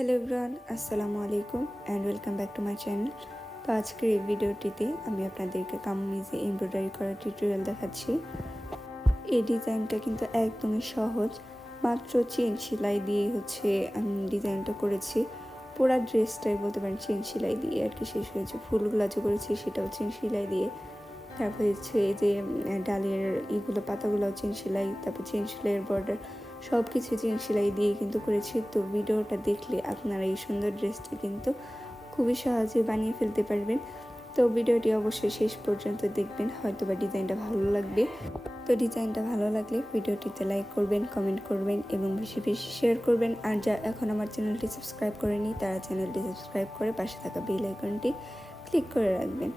Hello everyone, আসসালামু আলাইকুম and welcome back to my channel. তো আজকের এই ভিডিওটিতে আমি আপনাদেরকে কামিজে এমব্রয়ডারি করার টিউটোরিয়াল দেখাচ্ছি। এই ডিজাইনটা কিন্তু একদমই সহজ, মাত্র চেন সেলাই দিয়ে আমি ডিজাইনটা করেছি। পুরো ড্রেসটাই বলতে পারেন চেন সেলাই দিয়ে আর কি শেষ হয়েছে। ফুলগুলো যে করেছি সেটাও চেন সেলাই দিয়ে, তারপর এই যে ডালের এগুলো পাতাগুলোও চেন সেলাই, তারপর চেন সেলাইয়ের বর্ডার সব কিছু চেন সেলাই দিয়ে কিন্তু করেছি। তো ভিডিওটা দেখলে আপনারা এই সুন্দর ড্রেসটা কিন্তু খুবই সহজে বানিয়ে ফেলতে পারবেন। তো ভিডিওটি অবশ্যই শেষ পর্যন্ত দেখবেন, হয়তো বা ডিজাইনটা ভালো লাগবে। তো ডিজাইনটা ভালো লাগলে ভিডিওটিতে লাইক করবেন, কমেন্ট করবেন এবং বেশি বেশি শেয়ার করবেন। আর যা এখন আমার চ্যানেলটি সাবস্ক্রাইব করেনি তারা চ্যানেলটি সাবস্ক্রাইব করে পাশে থাকা বেল আইকনটি ক্লিক করে রাখবেন।